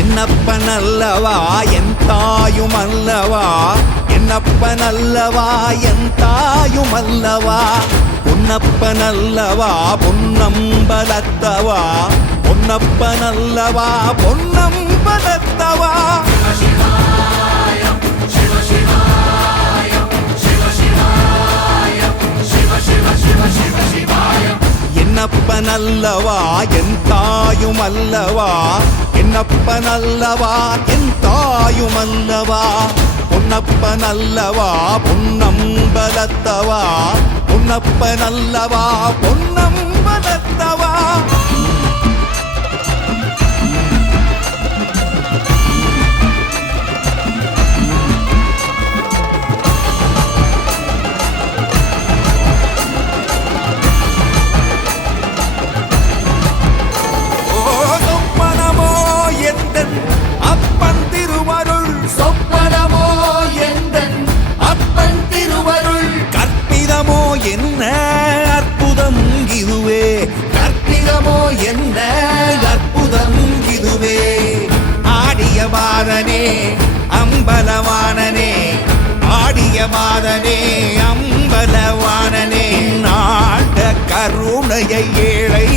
என்னப்பனல்லவா என் தாயுமல்லவா, என்னப்பனல்லவா என் தாயுமல்லவா, பொன்னப்பனல்லவா பொன்னம்பலத்தவா, பொன்னப்பனல்லவா பொன்னம்பலத்தவா. என்னப்பனல்லவா என் தாயுமல்லவா, என்னப்பனல்லவா என் தாயுமல்லவா, பொன்னப்பனல்லவா பொன்னம்பலத்தவா, பொன்னப்பனல்லவா பொன்னம்பலத்தவா. என்ன அற்புதம் இதுவே, கற்பிதமோ என்ன அற்புதம் இதுவே. ஆடிய மாதனே அம்பலவானனே, ஆடிய மாதனே அம்பலவானனே, நாட கருணையை ஏழை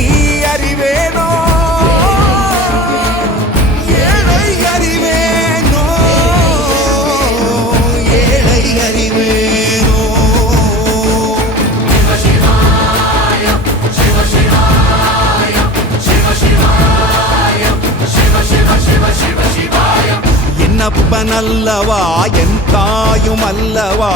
அறிவேனோ, ஏழை அறிவேனோ, ஏழை அறிவேனோ. என்னப்பனல்லவா என் தாயுமல்லவா.